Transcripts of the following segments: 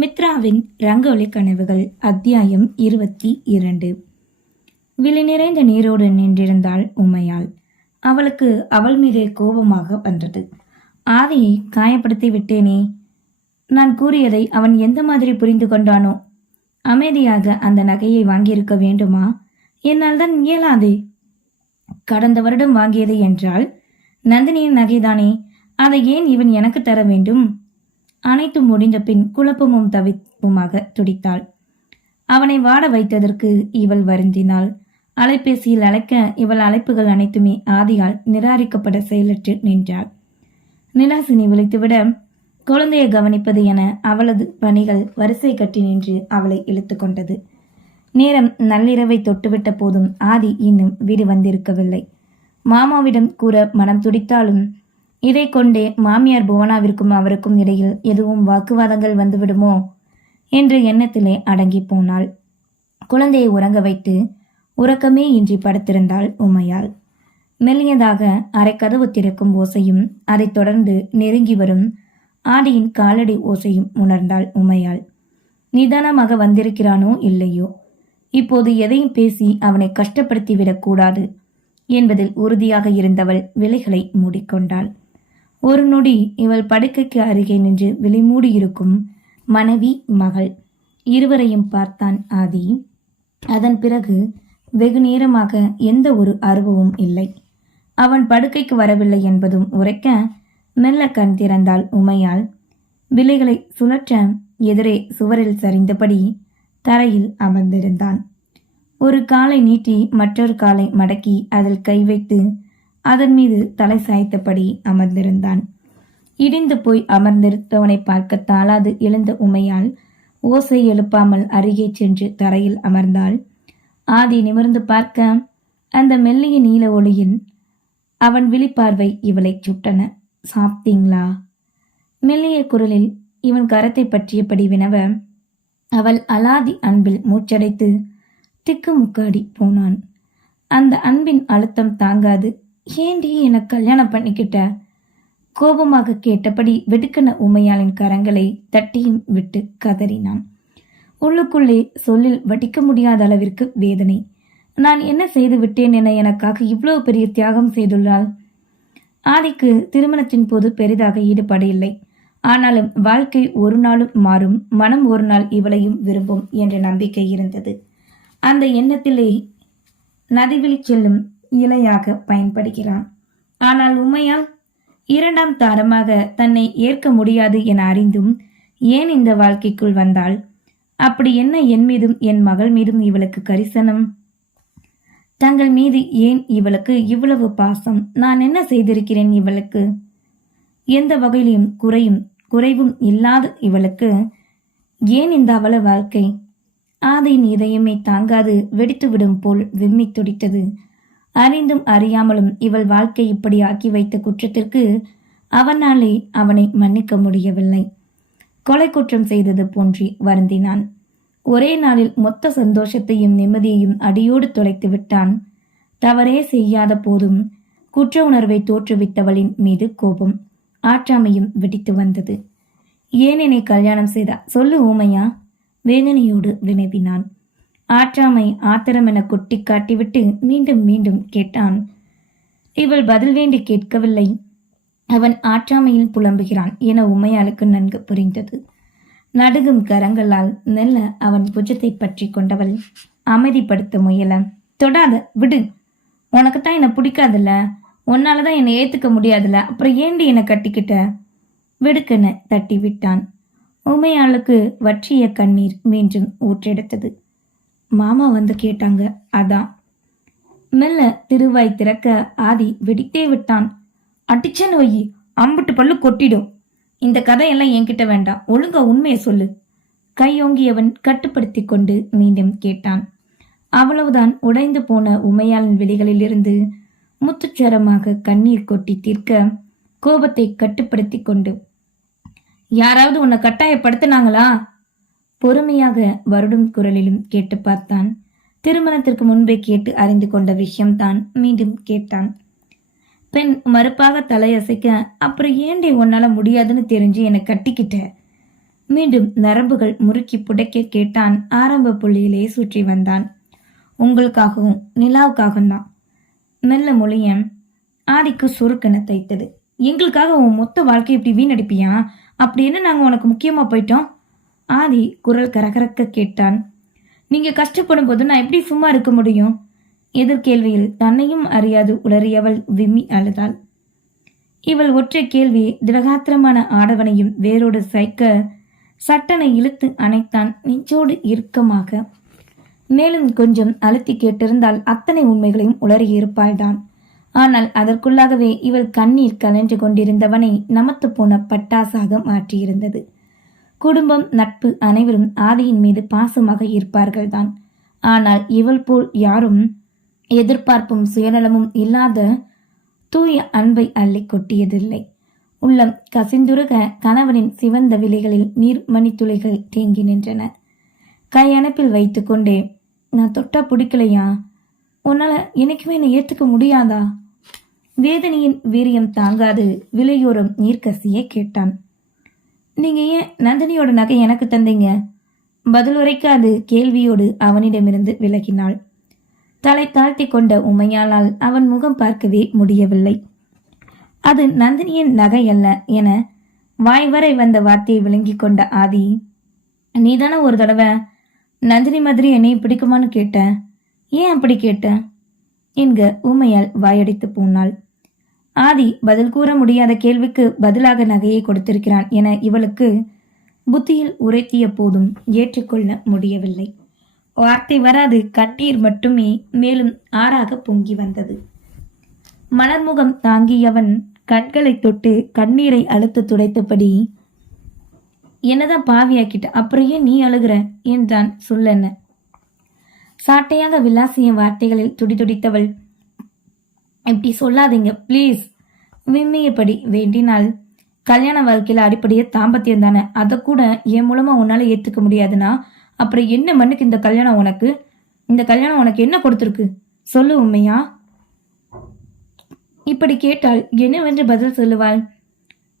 மித்ராவின் ரங்கோலி கனவுகள் அத்தியாயம் இருபத்தி இரண்டு. விழி நிறைந்த நீரோடு நின்றிருந்தாள் உமையாள் அவளுக்கு அவள் மீதே கோபமாக வந்தது. ஆதியை காயப்படுத்தி விட்டேனே நான் கூறியதை அவன் எந்த மாதிரி புரிந்து கொண்டானோ? அமைதியாக அந்த நகையை வாங்கியிருக்க வேண்டுமா? என்னால் தான் இயலாதே. கடந்த வருடம் வாங்கியது என்றால் நந்தினியின் நகைதானே. அதை ஏன் இவன் எனக்கு தர வேண்டும்? அனைத்தும் முடிந்த பின் குழப்பமும் தவிப்புமாக துடித்தாள். அவனை வாட வைத்ததற்கு இவள் வருந்தினாள். அலைபேசியில் அழைக்க இவள் அழைப்புகள் அனைத்துமே ஆதியால் நிராகரிக்கப்பட செயலற்று நின்றாள். நிலாசினி விழித்துவிட குழந்தையை கவனிப்பது என அவளது பணிகள் வரிசை கட்டி நின்று அவளை இழுத்து கொண்டது. நேரம் நள்ளிரவை தொட்டுவிட்ட போதும் ஆதி இன்னும் வீடு வந்திருக்கவில்லை. மாமாவிடம் கூற மனம் துடித்தாலும் இதை கொண்டே மாமியார் புவனாவிற்கும் அவருக்கும் இடையில் எதுவும் வாக்குவாதங்கள் வந்துவிடுமோ? என்ற எண்ணத்திலே அடங்கி போனாள். குழந்தையை உறங்க வைத்து உறக்கமே இன்றி படுத்திருந்தாள் உமையாள் மெல்லியதாக அரைக்கதவு திறக்கும் ஓசையும் அதைத் தொடர்ந்து நெருங்கி வரும் ஆடியின் காலடி ஓசையும் உணர்ந்தாள் உமையாள் நிதானமாக வந்திருக்கிறானோ இல்லையோ? இப்போது எதையும் பேசி அவனை கஷ்டப்படுத்திவிடக் கூடாது என்பதில் உறுதியாக இருந்தவள் விலைகளை மூடிக்கொண்டாள். ஒரு நொடி இவள் படுக்கைக்கு அருகே நின்று விழிமூடியிருக்கும் மனைவி மகள் இருவரையும் பார்த்தான் ஆதி. அதன் பிறகு வெகு நேரமாக எந்த ஒரு அருவமும் இல்லை. அவன் படுக்கைக்கு வரவில்லை என்பதும் உரைக்க மெல்ல கண் திறந்தாள் உமையால். விலைகளை சுழற்ற எதிரே சுவரில் சரிந்தபடி தரையில் அமர்ந்திருந்தான். ஒரு காலை நீட்டி மற்றொரு காலை மடக்கி அதில் கை வைத்து அதன் மீது தலை சாய்த்தபடி அமர்ந்திருந்தான். இடிந்து போய் அமர்ந்திருந்தவனை பார்க்க தாளாது எழுந்த உமையால் ஓசை எழுப்பாமல் அருகே சென்று தரையில் அமர்ந்தாள். ஆதி நிமிர்ந்து பார்க்க அந்த மெல்லிய நீல ஒளியில் அவன் விழிப்பார்வை இவளை சுட்டன. சாப்பிட்டீங்களா மெல்லிய குரலில் இவன் கரத்தை பற்றியபடி வினவ அவள் அலாதி அன்பில் மூச்சடைத்து திக்குமுக்காடி போனான். அந்த அன்பின் அழுத்தம் தாங்காது ஏண்டி என கல்யாணம் பண்ணிக்கிட்ட? கோபமாக கேட்டபடி வெடுக்கன உமையாளின் கரங்களை தட்டியும் விட்டு கதறினான். உள்ளுக்குள்ளே சொல்லில் வடிக்க முடியாத அளவிற்கு வேதனை. நான் என்ன செய்து விட்டேன் என எனக்காக இவ்வளவு பெரிய தியாகம் செய்துள்ளாள்? ஆதிக்கு திருமணத்தின் போது பெரிதாக ஈடுபாடு இல்லை. ஆனாலும் வாழ்க்கை ஒரு நாளும் மாறும் மனம் ஒரு நாள் இவளையும் விரும்பும் என்ற நம்பிக்கை இருந்தது. அந்த எண்ணத்திலே நதிவெளி செல்லும் இலையாக பயன்படுகிறான். ஆனால் உமையா இரண்டாம் தாரமாக தன்னை ஏற்க முடியாது என அறிந்தும் ஏன் இந்த வாழ்க்கைக்குள் வந்தாள்? அப்படி என்ன என் மீதும் என் மகள் மீதும் இவளுக்கு கரிசனம்? தங்கள் மீது ஏன் இவளுக்கு இவ்வளவு பாசம்? நான் என்ன செய்திருக்கிறேன் இவளுக்கு? எந்த வகையிலும் குறையும் குறைவும் இல்லாத இவளுக்கு ஏன் இந்த அவல வாழ்க்கை? ஆதையின் இதயமே தாங்காது வெடித்துவிடும் போல் விம்மி துடித்தது. அறிந்தும் அறியாமலும் இவள் வாழ்க்கை இப்படி ஆக்கி வைத்த குற்றத்திற்கு அவனாலே அவனை மன்னிக்க முடியவில்லை. கொலை குற்றம் செய்தது போன்றி வருந்தினான். ஒரே நாளில் மொத்த சந்தோஷத்தையும் நிம்மதியையும் அடியோடு தொலைத்து விட்டான். தவறே செய்யாத போதும் குற்ற உணர்வை தோற்றுவித்தவளின் மீது கோபம் ஆற்றாமையும் வெடித்து வந்தது. ஏன் என்னை கல்யாணம் செய்தா? சொல்லு ஊமையா. வேதனையோடு வினவினான். ஆற்றாமை ஆத்திரம் என குட்டி காட்டிவிட்டு மீண்டும் மீண்டும் கேட்டான். இவள் பதில் வேண்டி கேட்கவில்லை. அவன் ஆற்றாமையில் புலம்புகிறான் என உமையாளுக்கு நன்கு புரிந்தது. நடுகும் கரங்களால் மெல்ல அவன் புஜத்தை பற்றி கொண்டவள் அமைதிப்படுத்த முயல தொடாத விடு. உனக்கு தான் என்னை பிடிக்காதுல்ல. உன்னால தான் என்னை ஏத்துக்க முடியாதுல்ல. அப்புறம் ஏண்டி என்னை கட்டிக்கிட்ட? விடுக்கென தட்டி விட்டான் உமையாளுக்கு வற்றிய கண்ணீர் மீண்டும் ஊற்றெடுத்தது. மாமா வந்து கேட்டாங்க. அதான். மெல்ல திருவாய் திறக்க ஆதி வெடித்தே விட்டான். அடிச்சேன்னு வை அம்புட்டு பல்லு கொட்டிடும். இந்த கதையெல்லாம் என்கிட்ட வேண்டாம். ஒழுங்கா உண்மையை சொல்லு. கையோங்கியவன் கட்டுப்படுத்தி கொண்டு மீண்டும் கேட்டான். அவ்வளவுதான். உடைந்து போன உமையாளின் விழிகளிலிருந்து முத்துச்சரமாக கண்ணீர் கொட்டி தீர்க்க கோபத்தை கட்டுப்படுத்தி கொண்டு யாராவது உன்னை கட்டாயப்படுத்தினாங்களா? பொறுமையாக வருடும் குரலிலும் கேட்டு பார்த்தான். திருமணத்திற்கு முன்பே கேட்டு அறிந்து கொண்ட விஷயம்தான் மீண்டும் கேட்டான். பெண் மறுப்பாக தலையசைக்க அப்புறம் ஏண்டி உன்னால முடியாதுன்னு தெரிஞ்சு என்னை கட்டிக்கிட்ட? மீண்டும் நரம்புகள் முறுக்கி புடைக்க கேட்டான் ஆரம்ப புள்ளியிலே சுற்றி வந்தான். உங்களுக்காகவும் நிலாவுக்காகவும் தான். மெல்ல மொழியன் ஆதிக்கு சுருக்கென தைத்தது. எங்களுக்காக உன் மொத்த வாழ்க்கை இப்படி வீணடிப்பியா? அப்படி என்ன நாங்கள் உனக்கு முக்கியமாக போயிட்டோம்? ஆதி குரல் கரகரக்க கேட்டான். நீங்க கஷ்டப்படும் போது நான் எப்படி சும்மா இருக்க முடியும்? எதிர்கேள்வியில் தன்னையும் அறியாது உளறியவள் விம்மி அழுதாள். இவள் ஒற்றை கேள்வி திடகாத்திரமான ஆடவனையும் வேரோடு சைக்க சட்டனை இழுத்து அணைத்தான் நெஞ்சோடு இறுக்கமாக. மேலும் கொஞ்சம் அழுத்தி கேட்டிருந்தால் அத்தனை உண்மைகளையும் உளறியிருப்பாள்தான் ஆனால் அதற்குள்ளாகவே இவள் கண்ணீர் கலன்று கொண்டிருந்தவனை நமத்து போன பட்டாசாக மாற்றியிருந்தது. குடும்பம் நட்பு அனைவரும் ஆதியின் மீது பாசமாக இருப்பார்கள்தான். ஆனால் இவள் போல் யாரும் எதிர்பார்ப்பும் சுயநலமும் இல்லாத தூய அன்பை அள்ளி கொட்டியதில்லை. உள்ளம் கசிந்துருக கணவனின் சிவந்த விலைகளில் நீர் மணித்துளிகள் தேங்கி நின்றன. கையணைப்பில் வைத்துக்கொண்டே நான் தொட்டா பிடிக்கலையா? உன்னால என்னைக்குமே என்னை ஏத்துக்க முடியாதா? வேதனையின் வீரியம் தாங்காது விலையோரம் நீர்க்கசிய கேட்டான். நீங்க ஏன் நந்தினியோட நகை எனக்கு தந்தீங்க? பதில் உரைக்காது கேள்வியோடு அவனிடமிருந்து விலகினாள். தலை தாழ்த்தி கொண்ட உமையாளால் அவன் முகம் பார்க்கவே முடியவில்லை. அது நந்தினியின் நகை அல்ல என வாய் வரை வந்த வார்த்தையை விளங்கி கொண்ட ஆதி நீதானே ஒரு தடவை நந்தினி மாதிரி என்னை பிடிக்குமான்னு கேட்ட? ஏன் அப்படி கேட்ட? என்க உமையால் வாயடித்து போனாள். ஆதி பதில் கூற முடியாத கேள்விக்கு பதிலாக நகையை கொடுத்திருக்கிறான் என இவளுக்கு புத்தியில் உரைத்திய போதும் ஏற்றுக்கொள்ள முடியவில்லை. வார்த்தை வராது கண்ணீர் மட்டுமே மேலும் ஆறாக பொங்கி வந்தது. மலர்முகம் தாங்கியவன் கண்களை தொட்டு கண்ணீரை அழுத்து துடைத்தபடி என்னதான் பாவியாக்கிட்ட அப்புறம் ஏன் நீ அழுகிற? என்றான் சொல்லென்ன சாட்டையாக விலாசிய வார்த்தைகளில் துடிதுடித்தவள் இப்படி சொல்லாதீங்க ப்ளீஸ் விம்மியபடி வேண்டினால் கல்யாண வாழ்க்கையில் அடிப்படையே தாம்பத்தியம் தானே? அதை கூட என் மூலமா உன்னால ஏத்துக்க முடியாதுன்னா அப்புறம் என்ன மண்ணுக்கு இந்த கல்யாணம் உனக்கு? இந்த கல்யாணம் உனக்கு என்ன கொடுத்துருக்கு? சொல்லு உண்மையா? இப்படி கேட்டால் என்னவென்று பதில் சொல்லுவாள்?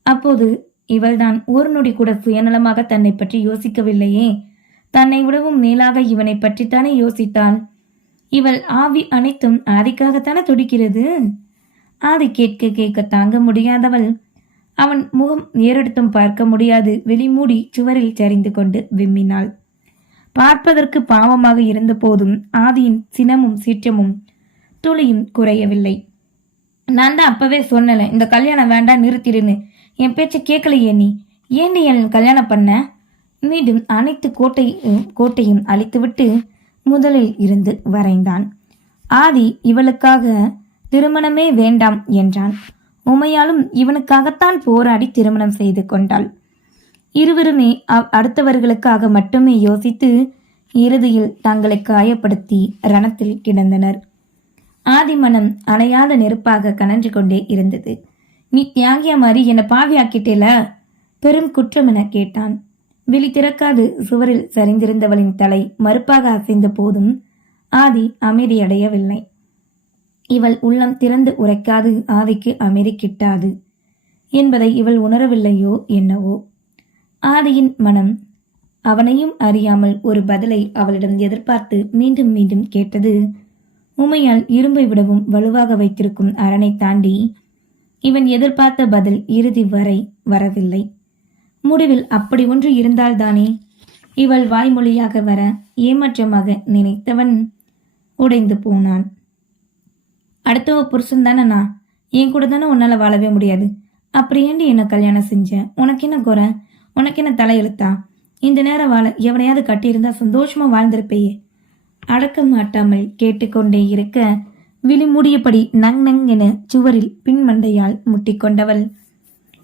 அப்போது இவள்தான் ஒரு நொடி கூட சுயநலமாக தன்னை பற்றி யோசிக்கவில்லையே. தன்னை விடவும் மேலாக இவனை பற்றித்தானே யோசித்தாள். இவள் ஆவி அனைத்தும் ஆதிக்காகத்தானே துடிக்கிறது? ஆதி கேட்க கேட்க தாங்க முடியாதவள். அவன் முகம் ஏறெடுத்தும் பார்க்க முடியாது. வெளிமூடி சுவரில் சரிந்து கொண்டு விம்மினாள். பார்ப்பதற்கு பாவமாக இருந்த போதும் ஆதியின் சினமும் சீற்றமும் துளியும் குறையவில்லை. நான் தான் அப்பவே சொன்னல இந்த கல்யாணம் வேண்டாம் நிறுத்திடுன்னு. என் பேச்சை கேட்கலையே நீ. ஏண்டி என் கல்யாணம் பண்ண? மீண்டும் அனைத்து கோட்டை கோட்டையும் அழித்துவிட்டு முதலில் இருந்து வரைந்தான். ஆதி இவளுக்காக திருமணமே வேண்டாம் என்றான். உமையாலும் இவனுக்காகத்தான் போராடி திருமணம் செய்து கொண்டாள். இருவருமே அவ் அடுத்தவர்களுக்காக மட்டுமே யோசித்து இறுதியில் தங்களை காயப்படுத்தி ரணத்தில் கிடந்தனர். ஆதிமனம் அணையாத நெருப்பாக கனன்று கொண்டே இருந்தது. நீ தியாகியா மாதிரி என்னை பாவியாக்கிட்டேல? பெரும் குற்றம் என கேட்டான். விழி திறக்காது சுவரில் சரிந்திருந்தவளின் தலை மறுப்பாக அசைந்த போதும் ஆதி அமைதியடையவில்லை இவள் உள்ளம் திறந்து உரைக்காது ஆதிக்கு அமைதி கிட்டாது என்பதை இவள் உணரவில்லையோ என்னவோ. ஆதியின் மனம் அவனையும் அறியாமல் ஒரு பதிலை அவளிடம் எதிர்பார்த்து மீண்டும் மீண்டும் கேட்டது உமையால் இரும்பை விடவும் வலுவாக வைத்திருக்கும் அரணை தாண்டி இவன் எதிர்பார்த்த பதில் இறுதி வரை வரவில்லை. முடிவில் அப்படி ஒன்று இருந்தால்தானே? இவள் வாய்மொழியாக வர ஏமாற்றமாக நினைத்தவன் உடைந்து போனான். அடுத்தவ புருஷன் தானே நான் என் கூட தானே உன்னால் வாழவே முடியாது. அப்படி ஏண்டி என்ன கல்யாணம் செஞ்ச? உனக்கு என்ன குறை? உனக்கு என்ன தலையெழுத்தா? இந்த நேரம் வாழ எவனையாவது கட்டியிருந்தா சந்தோஷமா வாழ்ந்திருப்பையே. அடக்க மாட்டாமல் கேட்டுக்கொண்டே இருக்க விழி மூடியபடி நங் நங் என சுவரில் பின்மண்டையால் முட்டிக்கொண்டவள்.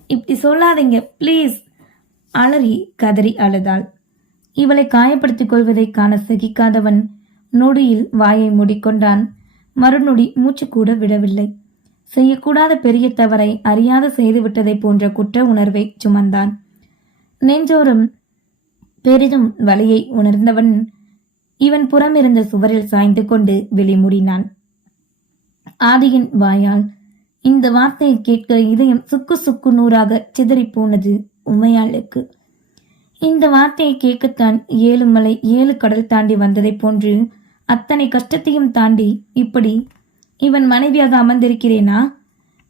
இப்படி சொல்லாதீங்க ப்ளீஸ் அலறி கதறி அழுதாள். இவளை காயப்படுத்திக் கொள்வதை காண சகிக்காதவன் நொடியில் வாயை மூடிக்கொண்டான். மறுநொடி மூச்சு கூட விடவில்லை. செய்யக்கூடாத பெரிய தவறை அறியாது செய்துவிட்டதை போன்ற குற்ற உணர்வை சுமந்தான். நெஞ்சோறும் பெரிதும் வலியை உணர்ந்தவன் இவன் புறமிருந்த சுவரில் சாய்ந்து கொண்டு வெளிமூடினான் ஆதியின் வாயால் இந்த வார்த்தையை கேட்க இதயம் சுக்கு சுக்கு நூறாக சிதறி போனது. உமையாளுக்கு. இந்த வார்த்தையை கேட்கத்தான் ஏழு மலை ஏழு கடல் தாண்டி வந்ததைப் போன்று அத்தனை கஷ்டத்தையும் தாண்டி இப்படி இவன் மனைவியாக அமர்ந்திருக்கிறேனா?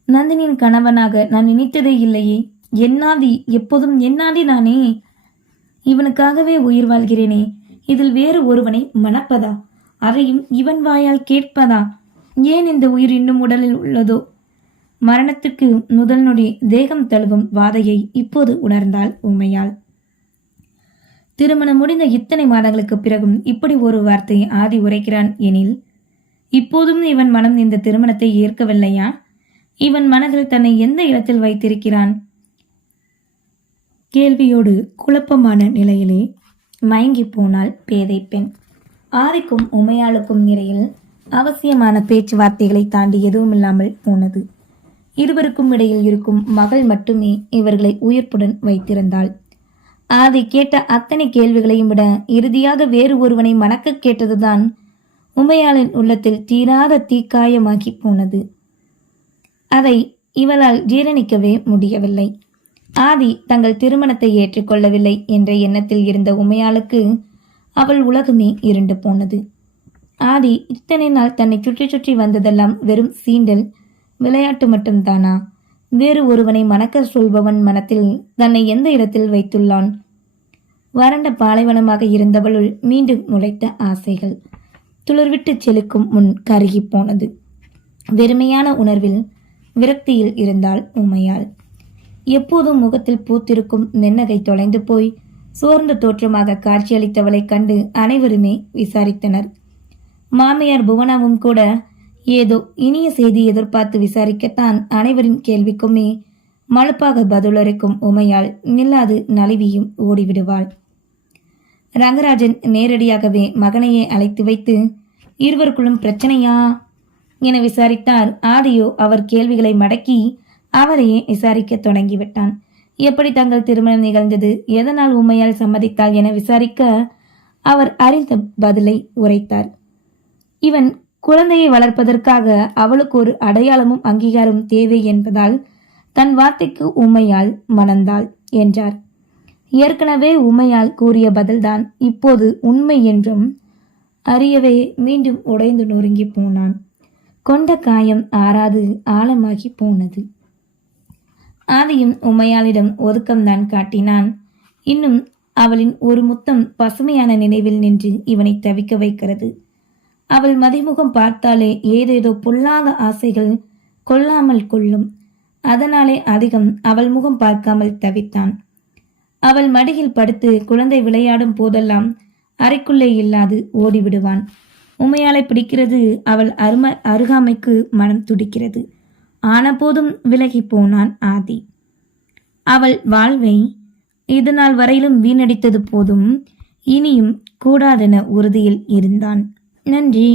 நந்தினியின் கணவனாக நான் நினைத்ததே இல்லையே. என்னாதி எப்போதும் என்னாதி நானே? இவனுக்காகவே உயிர் வாழ்கிறேனே. இதில் வேறு ஒருவனை மணப்பதா? அதையும் இவன் வாயால் கேட்பதா? ஏன் இந்த உயிர் இன்னும் உடலில் உள்ளதோ? மரணத்துக்கு முதல் நொடி தேகம் தழுவும் வாதையை இப்போது உணர்ந்தாள் உண்மையால். திருமணம் முடிந்த இத்தனை மாதங்களுக்கு பிறகும் இப்படி ஒரு வார்த்தை ஆதி உரைக்கிறான் எனில் இப்போதும் இவன் மனம் இந்த திருமணத்தை ஏற்கவில்லையா? இவன் மனதில் தன்னை எந்த இடத்தில் வைத்திருக்கிறான்? கேள்வியோடு குழப்பமான நிலையிலே மயங்கி போனாள் பேதை பெண். ஆதிக்கும் உமையாளுக்கும் இடையில் அவசியமான பேச்சுவார்த்தைகளை தாண்டி எதுவும் இல்லாமல் போனது. இருவருக்கும் இடையில் இருக்கும் மகள் மட்டுமே இவர்களை உயிர்ப்புடன் வைத்திருந்தாள். ஆதி கேட்ட அத்தனை கேள்விகளையும் விட இறுதியாக வேறு ஒருவனை மணக்க கேட்டதுதான் உமையாளின் உள்ளத்தில் தீராத தீக்காயமாகி போனது. அதை இவளால் ஜீரணிக்கவே முடியவில்லை. ஆதி தங்கள் திருமணத்தை ஏற்றுக்கொள்ளவில்லை என்ற எண்ணத்தில் இருந்த உமையாளுக்கு அவள் உலகமே இருண்டு போனது. ஆதி இத்தனை நாள் தன்னை சுற்றி சுற்றி வந்ததெல்லாம் வெறும் சீண்டல் விளையாட்டு மட்டும்தானா? வேறு ஒருவனை மணக்க சொல்பவன் மனத்தில் தன்னை எந்த இடத்தில் வைத்துள்ளான்? வறண்ட பாலைவனமாக இருந்தவளுள் மீண்டும் முளைத்த ஆசைகள் துளிர்விட்டு செலுக்கும் முன் கருகி போனது. வெறுமையான உணர்வில் விரக்தியில் இருந்தாள் உமையாள். எப்போதும் முகத்தில் பூத்திருக்கும் நென்னகை தொலைந்து போய் சோர்ந்த தோற்றமாக காட்சியளித்தவளைக் கண்டு அனைவருமே விசாரித்தனர். மாமியார் புவனாவும் கூட ஏதோ இனிய செய்தி எதிர்பார்த்து விசாரிக்கத்தான் அனைவரின் கேள்விக்குமே மழுப்பாக பதிலளிக்கும் உமையால் நில்லாது நழுவியும் ஓடிவிடுவாள். ரங்கராஜன் நேரடியாகவே மகனையே அழைத்து வைத்து இருவருக்குள்ளும் பிரச்சனையா என விசாரித்தார். ஆதியோ அவர் கேள்விகளை மடக்கி அவரையே விசாரிக்க தொடங்கிவிட்டான். எப்படி தங்கள் திருமணம் நிகழ்ந்தது? எதனால் உண்மையால் சம்மதித்தாள்? என விசாரிக்க அவர் அறிந்த பதிலை உரைத்தார். இவன் குழந்தையை வளர்ப்பதற்காக அவளுக்கு ஒரு அடையாளமும் அங்கீகாரமும் தேவை என்பதால் தன் வார்த்தைக்கு உமையால் மணந்தாள் என்றார். ஏற்கனவே உமையால் கூறிய பதில்தான் இப்போது உண்மை என்றும் அறியவே மீண்டும் உடைந்து நொறுங்கி போனான். கொண்ட காயம் ஆறாது ஆழமாகி போனது. ஆதியும் உமையாளிடம் ஒதுக்கம்தான் காட்டினான். இன்னும் அவளின் ஒரு முத்தம் பசுமையான நினைவில் நின்று இவனை தவிக்க வைக்கிறது. அவள் மதிமுகம் பார்த்தாலே ஏதேதோ பொல்லாத ஆசைகள் கொள்ளாமல் கொள்ளும். அதனாலே அதிகம் அவள் முகம் பார்க்காமல் தவித்தான். அவள் மடியில் படுத்து குழந்தை விளையாடும் போதெல்லாம் அறைக்குள்ளே இல்லாது ஓடிவிடுவான். உமையாலை பிடிக்கிறது அவள் அரும அருகாமைக்கு மனம் துடிக்கிறது. ஆனபோதும் விலகி போனான் ஆதி. அவள் வாழ்வை இதுநாள் வரையிலும் வீணடித்தது போதும் இனியும் கூடாதென உறுதியில் இருந்தான். நன்றி.